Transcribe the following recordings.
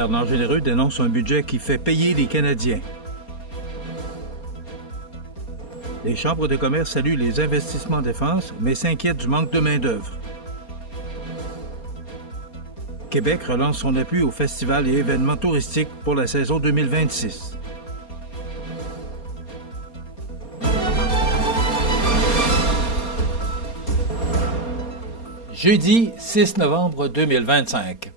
Bernard Généreux dénonce un budget qui fait payer les Canadiens. Les chambres de commerce saluent les investissements en défense, mais s'inquiètent du manque de main-d'œuvre. Québec relance son appui aux festivals et événements touristiques pour la saison 2026. Jeudi 6 novembre 2025.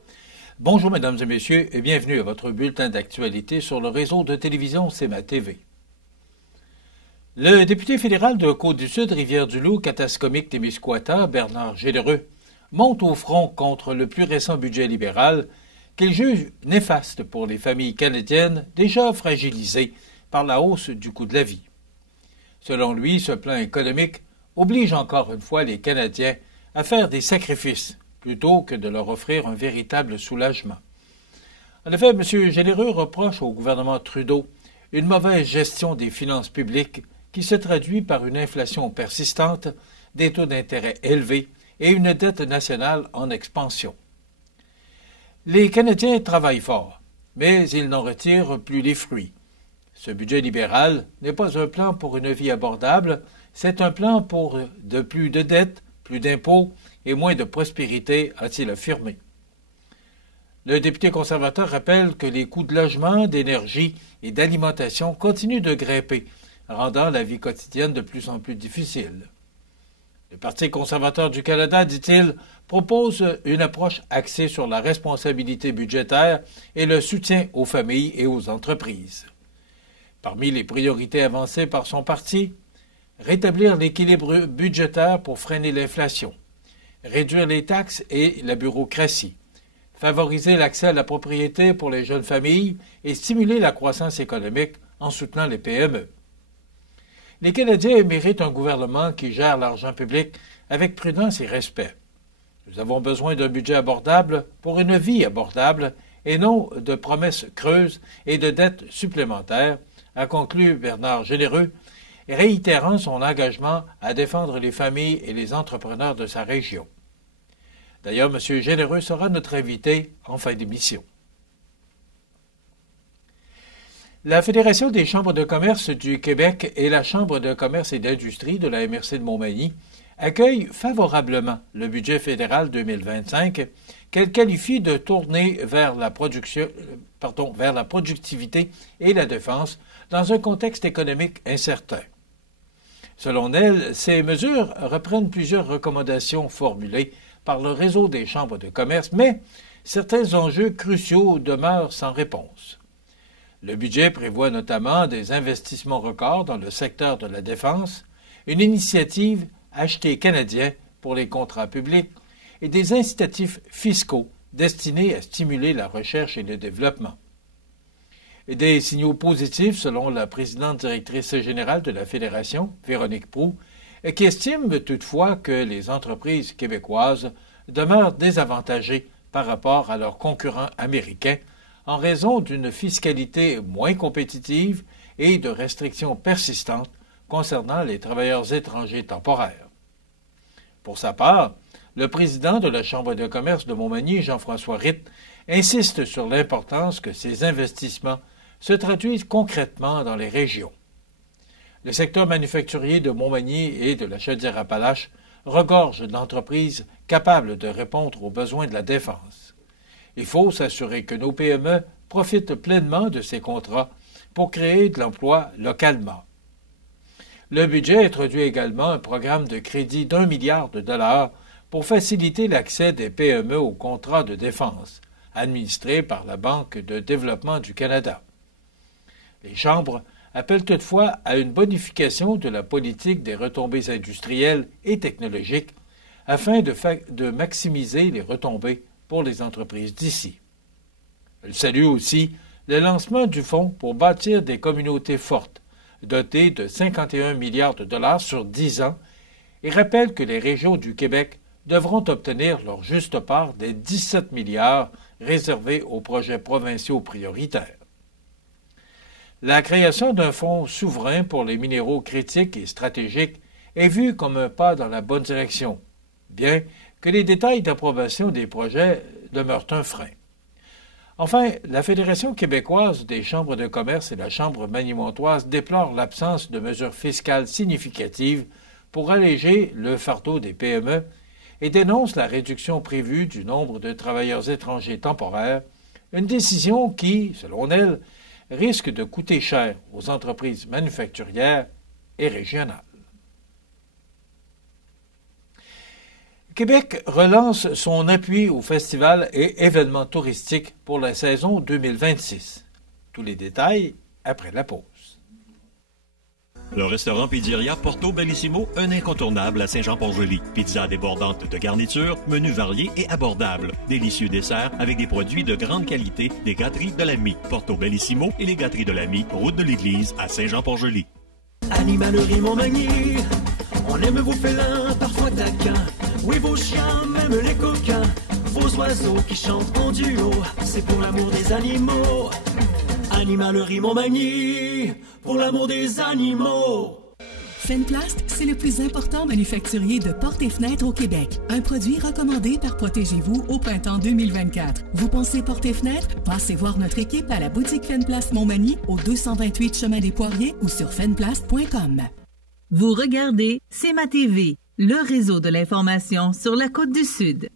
Bonjour mesdames et messieurs et bienvenue à votre bulletin d'actualité sur le réseau de télévision CMA TV. Le député fédéral de Côte-du-Sud, Rivière-du-Loup, Katascomique-Témiscouata, Bernard Généreux, monte au front contre le plus récent budget libéral qu'il juge néfaste pour les familles canadiennes déjà fragilisées par la hausse du coût de la vie. Selon lui, ce plan économique oblige encore une fois les Canadiens à faire des sacrifices plutôt que de leur offrir un véritable soulagement. En effet, M. Généreux reproche au gouvernement Trudeau une mauvaise gestion des finances publiques qui se traduit par une inflation persistante, des taux d'intérêt élevés et une dette nationale en expansion. Les Canadiens travaillent fort, mais ils n'en retirent plus les fruits. Ce budget libéral n'est pas un plan pour une vie abordable, c'est un plan pour plus de dettes, plus d'impôts et moins de prospérité, a-t-il affirmé. Le député conservateur rappelle que les coûts de logement, d'énergie et d'alimentation continuent de grimper, rendant la vie quotidienne de plus en plus difficile. Le Parti conservateur du Canada, dit-il, propose une approche axée sur la responsabilité budgétaire et le soutien aux familles et aux entreprises. Parmi les priorités avancées par son parti, rétablir l'équilibre budgétaire pour freiner l'inflation, réduire les taxes et la bureaucratie, favoriser l'accès à la propriété pour les jeunes familles et stimuler la croissance économique en soutenant les PME. Les Canadiens méritent un gouvernement qui gère l'argent public avec prudence et respect. Nous avons besoin d'un budget abordable pour une vie abordable et non de promesses creuses et de dettes supplémentaires, a conclu Bernard Généreux, réitérant son engagement à défendre les familles et les entrepreneurs de sa région. D'ailleurs, M. Généreux sera notre invité en fin d'émission. La Fédération des chambres de commerce du Québec et la Chambre de commerce et d'industrie de la MRC de Montmagny accueillent favorablement le budget fédéral 2025 qu'elle qualifie de tournée vers la productivité et la défense dans un contexte économique incertain. Selon elle, ces mesures reprennent plusieurs recommandations formulées par le réseau des chambres de commerce, mais certains enjeux cruciaux demeurent sans réponse. Le budget prévoit notamment des investissements records dans le secteur de la défense, une initiative Acheter canadien pour les contrats publics et des incitatifs fiscaux destinés à stimuler la recherche et le développement. Et des signaux positifs selon la présidente directrice générale de la Fédération, Véronique Proulx, qui estime toutefois que les entreprises québécoises demeurent désavantagées par rapport à leurs concurrents américains en raison d'une fiscalité moins compétitive et de restrictions persistantes concernant les travailleurs étrangers temporaires. Pour sa part, le président de la Chambre de commerce de Montmagny, Jean-François Ritt, insiste sur l'importance que ces investissements se traduisent concrètement dans les régions. Le secteur manufacturier de Montmagny et de la Chaudière-Appalaches regorge d'entreprises capables de répondre aux besoins de la défense. Il faut s'assurer que nos PME profitent pleinement de ces contrats pour créer de l'emploi localement. Le budget introduit également un programme de crédit d'1 milliard de dollars pour faciliter l'accès des PME aux contrats de défense, administrés par la Banque de développement du Canada. Les chambres appellent toutefois à une bonification de la politique des retombées industrielles et technologiques afin de maximiser les retombées pour les entreprises d'ici. Elle salue aussi le lancement du Fonds pour bâtir des communautés fortes, doté de 51 milliards de dollars sur 10 ans, et rappelle que les régions du Québec devront obtenir leur juste part des 17 milliards réservés aux projets provinciaux prioritaires. La création d'un fonds souverain pour les minéraux critiques et stratégiques est vue comme un pas dans la bonne direction, bien que les détails d'approbation des projets demeurent un frein. Enfin, la Fédération québécoise des chambres de commerce et la Chambre manimontoise déplorent l'absence de mesures fiscales significatives pour alléger le fardeau des PME et dénoncent la réduction prévue du nombre de travailleurs étrangers temporaires, une décision qui, selon elles, risque de coûter cher aux entreprises manufacturières et régionales. Québec relance son appui aux festivals et événements touristiques pour la saison 2026. Tous les détails après la pause. Le restaurant Pizzeria Porto Bellissimo, un incontournable à Saint-Jean-Port-Joli. Pizza débordante de garniture, menu varié et abordable. Délicieux desserts avec des produits de grande qualité des gâteries de l'Ami. Porto Bellissimo et les gâteries de l'Ami, route de l'église à Saint-Jean-Port-Joli. Animalerie Montmagny, on aime vos félins, parfois taquins. Oui, vos chiens, même les coquins. Vos oiseaux qui chantent en duo, c'est pour l'amour des animaux. Animalerie Montmagny, pour l'amour des animaux. Fenplast, c'est le plus important manufacturier de portes et fenêtres au Québec. Un produit recommandé par Protégez-vous au printemps 2024. Vous pensez portes et fenêtres? Passez voir notre équipe à la boutique Fenplast Montmagny au 228 Chemin des Poiriers ou sur fenplast.com. Vous regardez C'est ma TV, le réseau de l'information sur la Côte-du-Sud.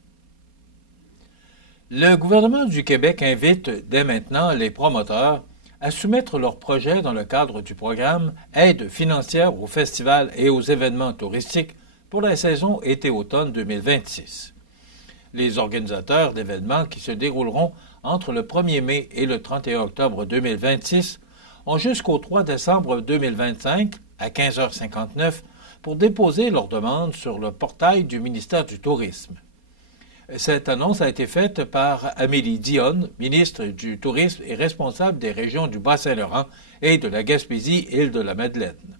Le gouvernement du Québec invite dès maintenant les promoteurs à soumettre leurs projets dans le cadre du programme Aide financière aux festivals et aux événements touristiques pour la saison été-automne 2026. Les organisateurs d'événements qui se dérouleront entre le 1er mai et le 31 octobre 2026 ont jusqu'au 3 décembre 2025 à 15h59 pour déposer leur demande sur le portail du ministère du Tourisme. Cette annonce a été faite par Amélie Dionne, ministre du Tourisme et responsable des régions du Bas-Saint-Laurent et de la Gaspésie-Île-de-la-Madeleine.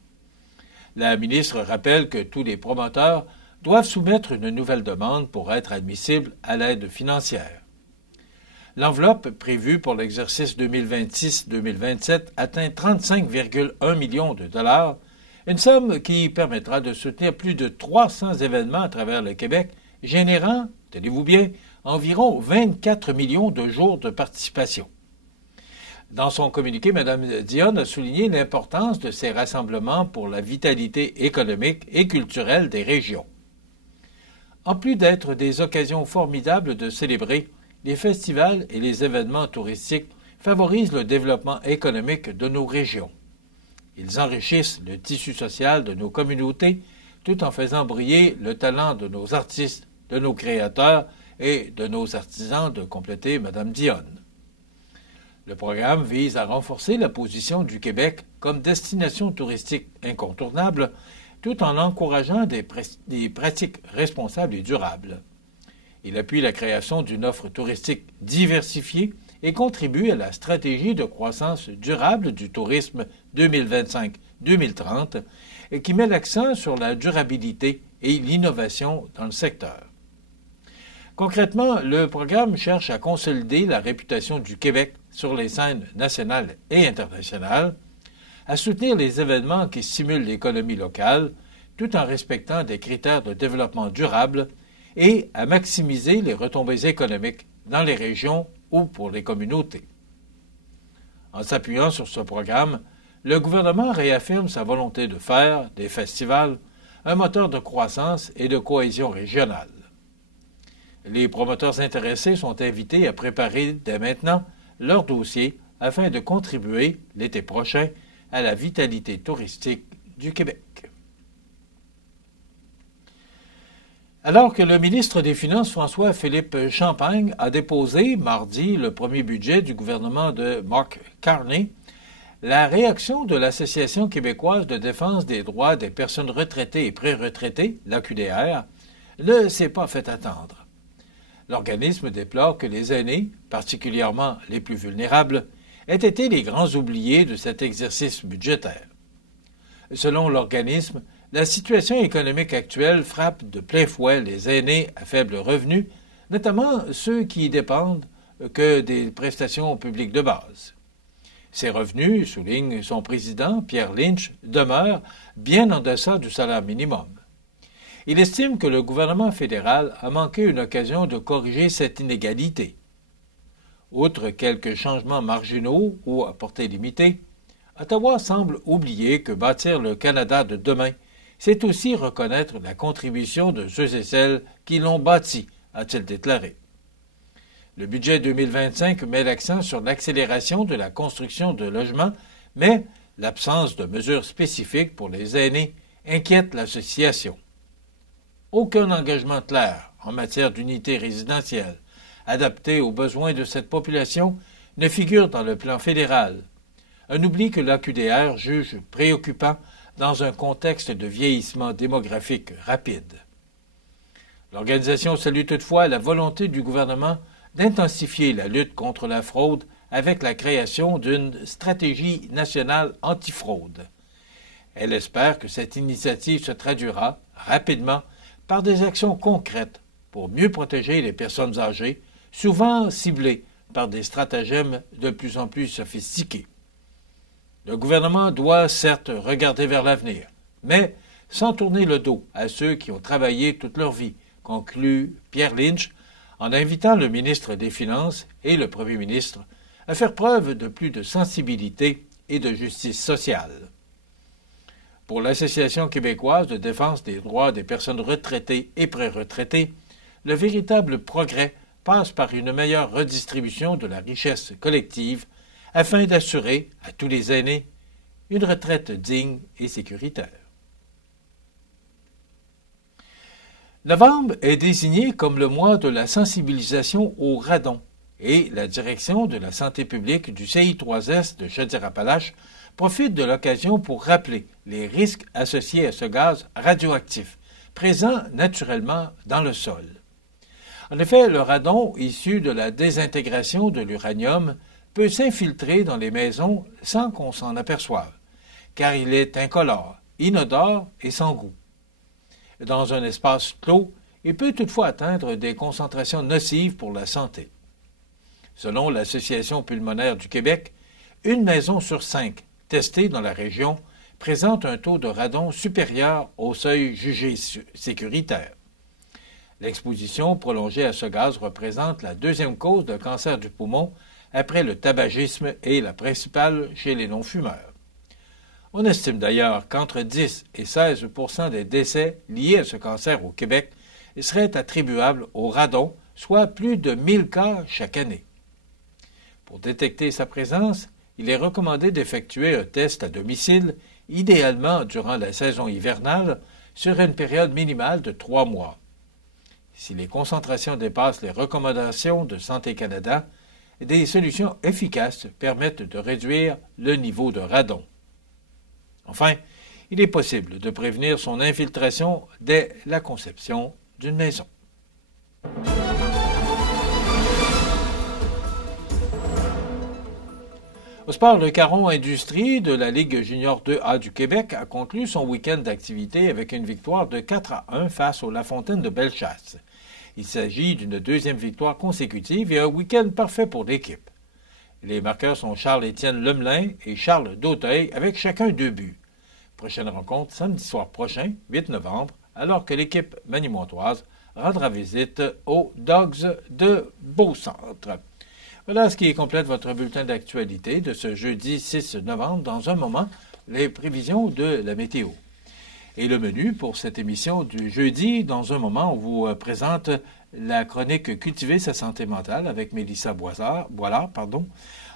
La ministre rappelle que tous les promoteurs doivent soumettre une nouvelle demande pour être admissibles à l'aide financière. L'enveloppe prévue pour l'exercice 2026-2027 atteint 35,1 millions de dollars, une somme qui permettra de soutenir plus de 300 événements à travers le Québec, générant, tenez-vous bien, environ 24 millions de jours de participation. Dans son communiqué, Mme Dionne a souligné l'importance de ces rassemblements pour la vitalité économique et culturelle des régions. En plus d'être des occasions formidables de célébrer, les festivals et les événements touristiques favorisent le développement économique de nos régions. Ils enrichissent le tissu social de nos communautés tout en faisant briller le talent de nos artistes, de nos créateurs et de nos artisans, de compléter Mme Dionne. Le programme vise à renforcer la position du Québec comme destination touristique incontournable tout en encourageant des pratiques responsables et durables. Il appuie la création d'une offre touristique diversifiée et contribue à la stratégie de croissance durable du tourisme 2025-2030 et qui met l'accent sur la durabilité et l'innovation dans le secteur. Concrètement, le programme cherche à consolider la réputation du Québec sur les scènes nationales et internationales, à soutenir les événements qui stimulent l'économie locale, tout en respectant des critères de développement durable, et à maximiser les retombées économiques dans les régions ou pour les communautés. En s'appuyant sur ce programme, le gouvernement réaffirme sa volonté de faire des festivals un moteur de croissance et de cohésion régionale. Les promoteurs intéressés sont invités à préparer dès maintenant leur dossier afin de contribuer l'été prochain à la vitalité touristique du Québec. Alors que le ministre des Finances, François-Philippe Champagne, a déposé mardi le premier budget du gouvernement de Mark Carney, la réaction de l'Association québécoise de défense des droits des personnes retraitées et pré-retraitées, l'AQDR, ne s'est pas fait attendre. L'organisme déplore que les aînés, particulièrement les plus vulnérables, aient été les grands oubliés de cet exercice budgétaire. Selon l'organisme, la situation économique actuelle frappe de plein fouet les aînés à faible revenu, notamment ceux qui dépendent que des prestations publiques de base. Ces revenus, souligne son président, Pierre Lynch, demeurent bien en deçà du salaire minimum. Il estime que le gouvernement fédéral a manqué une occasion de corriger cette inégalité. Outre quelques changements marginaux ou à portée limitée, Ottawa semble oublier que bâtir le Canada de demain, c'est aussi reconnaître la contribution de ceux et celles qui l'ont bâti, a-t-il déclaré. Le budget 2025 met l'accent sur l'accélération de la construction de logements, mais l'absence de mesures spécifiques pour les aînés inquiète l'association. Aucun engagement clair en matière d'unité résidentielle, adaptée aux besoins de cette population, ne figure dans le plan fédéral. Un oubli que l'AQDR juge préoccupant dans un contexte de vieillissement démographique rapide. L'organisation salue toutefois la volonté du gouvernement d'intensifier la lutte contre la fraude avec la création d'une stratégie nationale antifraude. Elle espère que cette initiative se traduira rapidement par des actions concrètes pour mieux protéger les personnes âgées, souvent ciblées par des stratagèmes de plus en plus sophistiqués. Le gouvernement doit certes regarder vers l'avenir, mais sans tourner le dos à ceux qui ont travaillé toute leur vie, conclut Pierre Lynch, en invitant le ministre des Finances et le premier ministre à faire preuve de plus de sensibilité et de justice sociale. Pour l'Association québécoise de défense des droits des personnes retraitées et pré-retraitées, le véritable progrès passe par une meilleure redistribution de la richesse collective afin d'assurer à tous les aînés une retraite digne et sécuritaire. Novembre est désigné comme le mois de la sensibilisation au radon et la direction de la santé publique du CI3S de Chaudière-Appalaches profite de l'occasion pour rappeler les risques associés à ce gaz radioactif, présent naturellement dans le sol. En effet, le radon, issu de la désintégration de l'uranium, peut s'infiltrer dans les maisons sans qu'on s'en aperçoive, car il est incolore, inodore et sans goût. Dans un espace clos, il peut toutefois atteindre des concentrations nocives pour la santé. Selon l'Association pulmonaire du Québec, une maison sur 5 testée dans la région présente un taux de radon supérieur au seuil jugé sécuritaire. L'exposition prolongée à ce gaz représente la deuxième cause de cancer du poumon après le tabagisme et la principale chez les non-fumeurs. On estime d'ailleurs qu'entre 10 et 16 % des décès liés à ce cancer au Québec seraient attribuables au radon, soit plus de 1000 cas chaque année. Pour détecter sa présence, il est recommandé d'effectuer un test à domicile, idéalement durant la saison hivernale, sur une période minimale de 3 mois. Si les concentrations dépassent les recommandations de Santé Canada, des solutions efficaces permettent de réduire le niveau de radon. Enfin, il est possible de prévenir son infiltration dès la conception d'une maison. Au sport, le Caron Industrie de la Ligue junior 2A du Québec a conclu son week-end d'activité avec une victoire de 4-1 face au La Fontaine de Bellechasse. Il s'agit d'une deuxième victoire consécutive et un week-end parfait pour l'équipe. Les marqueurs sont Charles-Étienne Lemelin et Charles Dauteuil avec chacun 2 buts. Prochaine rencontre samedi soir prochain, 8 novembre, alors que l'équipe manimontoise rendra visite aux Dogs de Beaucentre. Voilà ce qui complète votre bulletin d'actualité de ce jeudi 6 novembre. Dans un moment, les prévisions de la météo. Et le menu pour cette émission du jeudi, dans un moment, on vous présente la chronique « Cultiver sa santé mentale » avec Mélissa Boilard.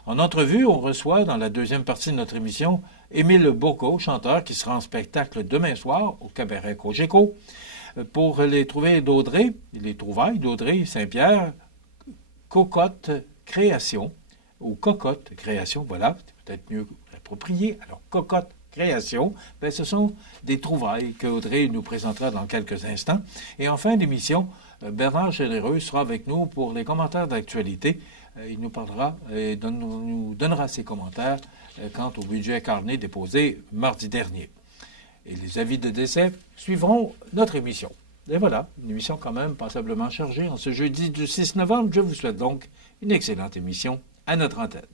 En entrevue, on reçoit dans la deuxième partie de notre émission Émile Bourgault, chanteur qui sera en spectacle demain soir au Cabaret Cogeco. Pour les trouvailles d'Audrey Saint-Pierre, Cocotte Création, ou Cocotte Création, voilà, c'est peut-être mieux approprié. Alors, Cocotte Création, ce sont des trouvailles qu'Audrey nous présentera dans quelques instants. Et en fin d'émission, Bernard Généreux sera avec nous pour les commentaires d'actualité. Il nous parlera et nous donnera ses commentaires quant au budget carné déposé mardi dernier. Et les avis de décès suivront notre émission. Et voilà, une émission quand même passablement chargée en ce jeudi du 6 novembre. Je vous souhaite donc une excellente émission à notre antenne.